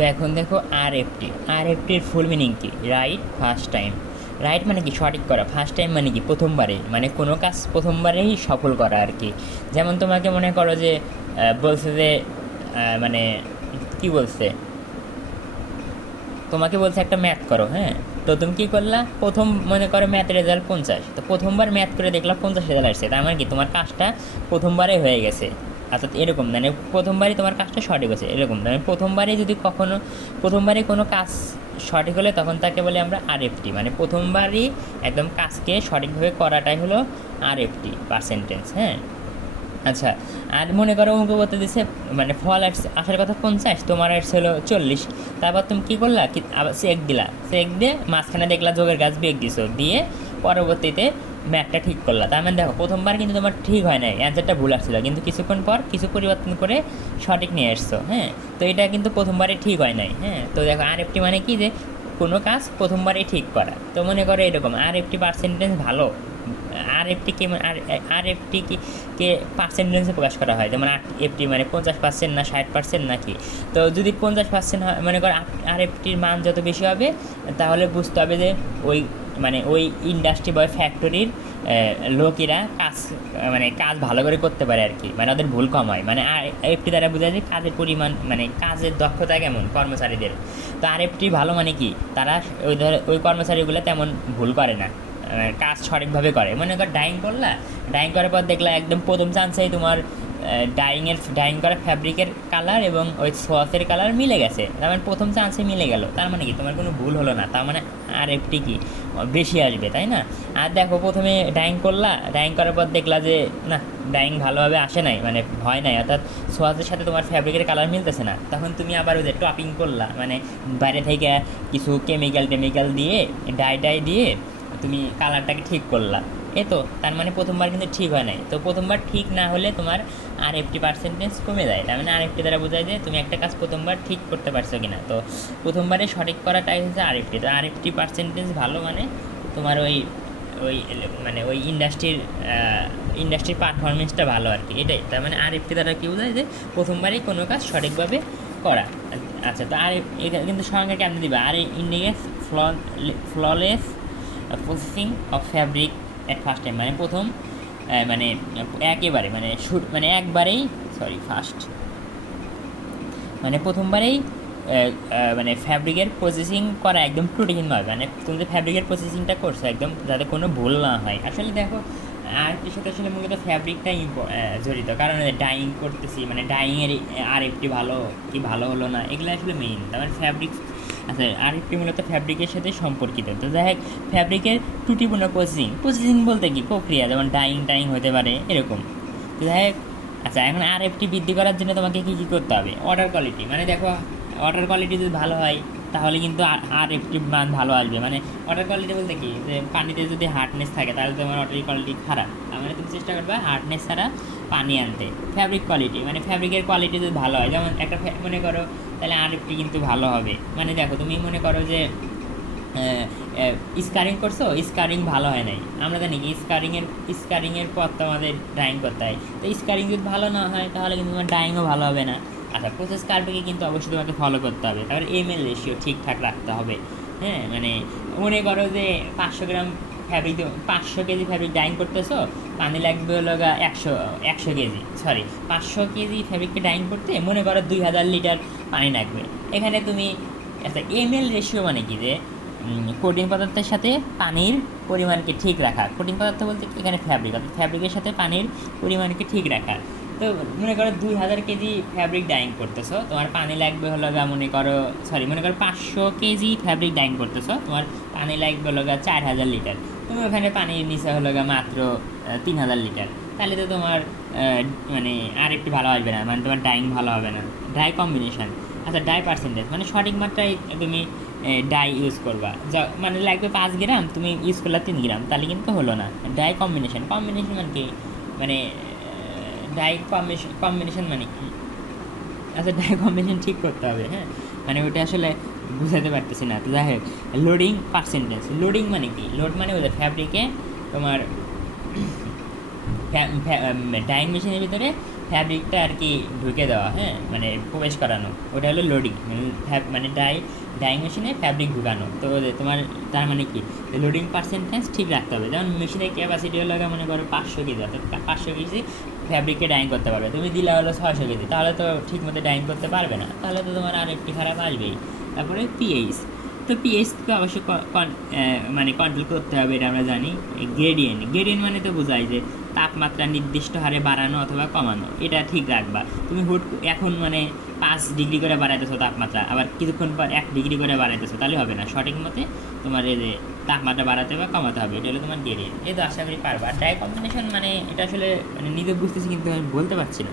তো এখন দেখো আরএফটি। আরএফটির ফুল মিনিং কি? Right first time. রাইট মানে কি? সঠিক করা। ফার্স্ট টাইম মানে কি? প্রথমবারে, মানে কোনো কাজ প্রথমবারেই সফল করা আর কি। যেমন তোমাকে মনে করো যে বলছে যে মানে কি বলছে, তোমাকে বলছে একটা ম্যাথ করো, হ্যাঁ। তো তুমি কী করলা? প্রথম মনে করো ম্যাথের রেজাল্ট 50, তো প্রথমবার ম্যাথ করে দেখলাম 50 রেজাল্ট আসছে, তার মানে কি তোমার কাজটা প্রথমবারে হয়ে গেছে। অর্থাৎ এরকম মানে প্রথমবারই তোমার কাজটা সঠিক হয়েছে, এরকম মানে প্রথমবারই যদি কখনো প্রথমবারই কোনো কাজ সঠিক হলে তখন তাকে বলে আমরা আরএফটি, মানে প্রথমবারই একদম কাজকে সঠিকভাবে করাটাই হলো আরএফটি পার্সেন্টেজ, হ্যাঁ। আচ্ছা, আর মনে করো অঙ্ক করতে দিছে, মানে ফল আসার কথা 50, তোমার আসছে হলো 40। তারপর তুমি কী করলা? কি আবার চেক দিলা, চেক দিয়ে মাঝখানে দেখলা যোগের গাছ বিয়োগ দিছো, দিয়ে পরবর্তীতে ম্যাথটা ঠিক করলা। তার মানে দেখো প্রথমবার কিন্তু তোমার ঠিক হয় নাই, অ্যান্সারটা ভুল আসছিল, কিন্তু কিছুক্ষণ পর কিছু পরিবর্তন করে সঠিক নিয়ে আসছো, হ্যাঁ। তো এটা কিন্তু প্রথমবারে ঠিক হয় নাই, হ্যাঁ। তো দেখো আরএফটি মানে কি? যে কোনো কাজ প্রথমবারই ঠিক করা। তো মনে করো এরকম আরএফটি পার্সেন্টেজ ভালো। আরএফটি কে আরএফটি কে পার্সেন্টেজে প্রকাশ করা হয়, যেমন এফটি মানে 50% না 60% নাকি। তো যদি 50% হয়, মনে করো আরএফটির মান যত বেশি হবে তাহলে বুঝতে হবে যে ওই মানে ওই ইন্ডাস্ট্রি বা ফ্যাক্টরির লোকেরা কাজ মানে কাজ ভালো করে করতে পারে আর কি, মানে ওদের ভুল কম হয়। মানে আরএফটি দ্বারা বোঝা যায় কাজের পরিমাণ, মানে কাজের দক্ষতা কেমন কর্মচারীদের। তো আরএফটি ভালো মানে কি? তারা ওই কর্মচারীগুলো তেমন ভুল করে না, কাজ সঠিকভাবে করে। মনে কর ডাইং করলা, ডাইং করার পর দেখলা একদম প্রথম চান্সেই তোমার ডাইং করা ফ্যাব্রিকের কালার এবং ওই সোয়াসের কালার মিলে গেছে, তার মানে প্রথম চান্সে মিলে গেল, তার মানে কি তোমার কোনো ভুল হলো না, তার মানে আরএফটি কি বেশি আসবে, তাই না? আর দেখো প্রথমে ডাইং করলা, ডাইং করার পর দেখলা যে না, ডাইং ভালোভাবে আসে নাই, মানে হয় নাই, অর্থাৎ সোয়াসের সাথে তোমার ফ্যাব্রিকের কালার মিলতেছে না, তখন তুমি আবার ওই যে টপিং করলা, মানে বাইরে থেকে কিছু কেমিক্যাল দিয়ে ডাই দিয়ে তুমি কালারটাকে ঠিক করলা। এ তো তার মানে প্রথমবার কিন্তু ঠিক হয় নাই। তো প্রথমবার ঠিক না হলে তোমার আরএফটি পার্সেন্টেজ কমে যায়, তার মানে আরএফটি দ্বারা বোঝায় যে তুমি একটা কাজ প্রথমবার ঠিক করতে পারছো কিনা। তো প্রথমবারে সঠিক করাটাই হচ্ছে আরএফটি। তো আরএফটি পার্সেন্টেজ ভালো মানে তোমার ওই ওই মানে ওই ইন্ডাস্ট্রির পারফরমেন্সটা ভালো আর কি, এটাই। তার মানে আরএফটি দ্বারা কী বোঝায়? যে প্রথমবারেই কোনো কাজ সঠিকভাবে করা। আচ্ছা, তো আর এটা কিন্তু সংজ্ঞা কেমন দিবা? আর indicate flawless processing of fabric at first time, মানে প্রথম মানে একেবারে মানে একবারেই ফার্স্ট মানে প্রথমবারেই মানে ফ্যাব্রিকের প্রসেসিং করা একদম ত্রুটিহীনভাবে, মানে তুমি যে ফ্যাব্রিকের প্রসেসিংটা করছো একদম যাতে কোনো ভুল না হয়। আসলে দেখো আরেকটির সাথে আসলে মূলত ফ্যাব্রিকটাই জড়িত, কারণ ডাইং করতেছি, মানে ডাইংয়ের আরেকটি ভালো কি ভালো হলো না, এগুলো আসলে মেইন। তারপরে ফ্যাব্রিক, আচ্ছা আরেকটি মূলত ফ্যাব্রিকের সাথে সম্পর্কিত। তো যাই হোক, ফ্যাব্রিকের ত্রুটিপূর্ণ প্রসেসিং বলতে কি প্রক্রিয়া, যেমন ডাইং হতে পারে এরকম। তো যাই হোক, আচ্ছা এখন আরএফটি বৃদ্ধি করার জন্য তোমাকে কী কী করতে হবে? ওয়াটার কোয়ালিটি, মানে দেখো ওয়াটার কোয়ালিটি যদি ভালো হয় তাহলে কিন্তু আরএফটি মান ভালো আসবে। মানে ওয়াটার কোয়ালিটি বলতে কি, যে পানিতে যদি হার্ডনেস থাকে তাহলে তোমার ওয়াটার কোয়ালিটি খারাপ, তার মানে তুমি চেষ্টা করবে হার্ডনেস ছাড়া পানি আনতে। ফ্যাব্রিক কোয়ালিটি, মানে ফ্যাব্রিকের কোয়ালিটি যদি ভালো হয়, যেমন একটা মনে করো, তাহলে আরএফটি কিন্তু ভালো হবে। মানে দেখো তুমি মনে করো যে স্কারিং করছো, স্কারিং ভালো হয় নাই, আমরা জানি কি স্কারিংয়ের পর তো আমাদের ড্রাইং করতে হয়। তো স্কারিং যদি ভালো না হয় তাহলে কিন্তু তোমার ড্রাইংও ভালো হবে না। আচ্ছা, প্রসেস কার্ভকে কিন্তু অবশ্যই তোমাকে ফলো করতে হবে। তারপরে এমএল রেশিও ঠিকঠাক রাখতে হবে, হ্যাঁ। মানে মনে করো যে 500 গ্রাম ফ্যাব্রিক, 500 কেজি ফ্যাব্রিক ডাইং করতেছো, পানি লাগবে হলো 100 কেজি, 500 কেজি ফ্যাব্রিককে ডাইং করতে মনে করো 2000 লিটার পানি লাগবে। এখানে তুমি আচ্ছা, এমএল রেশিও মানে কি? যে কঠিন পদার্থের সাথে পানির পরিমাণকে ঠিক রাখা। কঠিন পদার্থ বলতে এখানে ফ্যাব্রিক, অর্থাৎ ফ্যাব্রিকের সাথে পানির পরিমাণকে ঠিক রাখা। তো মনে করো 2000 কেজি ফ্যাব্রিক ডাইং করতেছো, তোমার পানি লাগবে হলো মনে করো 500 কেজি ফ্যাব্রিক ডাইং করতেছো, তোমার পানি লাগবে হলো 4000 লিটার। তুমি ওখানে পানির নিচে হলো মাত্র 3000 লিটার, তাহলে তো তোমার মানে আর একটু ভালো আসবে না, মানে তোমার ডাইং ভালো হবে না। ড্রাই কম্বিনেশন, আচ্ছা ডাই পার্সেন্টেজ মানে সঠিক মাত্রায় তুমি ডাই ইউজ করবা, যা মানে লাগবে 5 গ্রাম, তুমি ইউজ করলা 3 গ্রাম, তাহলে কিন্তু হলো না। ডাই কম্বিনেশন মানে কি? মানে ডাই কম্বিনেশন মানে কি? আচ্ছা, ডাই কম্বিনেশন ঠিক করতে হবে, হ্যাঁ। মানে ওটা আসলে বুঝাতে পারতেছি না। তো যাই হোক, লোডিং পার্সেন্টেজ, লোডিং মানে কি? লোড মানে ওদের ফ্যাব্রিকে তোমার ডাইং মেশিনের ভিতরে ফ্যাব্রিকটা আর কি ঢুকে দেওয়া, হ্যাঁ, মানে প্রবেশ করানো, ওটা হলো লোডিং, মানে ডাইং মেশিনে ফ্যাব্রিক ঢুকানো। তো তোমার তার মানে কি লোডিং পার্সেন্টেজ ঠিক রাখতে হবে। যেমন মেশিনের ক্যাপাসিটি হলো মনে করো 500 কেজি, অর্থাৎ 500 কেজি ফ্যাব্রিককে ডাইং করতে পারবে, তুমি দিলে হলো 600 কেজি, তাহলে তো ঠিক মতো ডাইং করতে পারবে না, তাহলে তো তোমার আর একটি খারাপ আসবেই। তারপরে পিএইচ, তো পিএইচকে অবশ্যই মানে কন্ট্রোল করতে হবে, এটা আমরা জানি। গ্রেডিয়েন্ট মানে তো বোঝায় যে তাপমাত্রা নির্দিষ্ট হারে বাড়ানো অথবা কমানো, এটা ঠিক রাখবা। তুমি এখন মানে 5 ডিগ্রি করে বাড়াইতেছো তাপমাত্রা, আবার কিছুক্ষণ পর 1 ডিগ্রি করে বাড়াইতেছো, তাহলে হবে না। সঠিক মতে তোমার এই যে তাপমাত্রা বাড়াতে বা কমাতে হবে, এটা হলো তোমার গ্রেডিয়েন্ট। এই তো আশা করি পারবা। ড্রাই কম্বিনেশন মানে এটা আসলে মানে নিজে বুঝতেছি কিন্তু আমি বলতে পারছি না।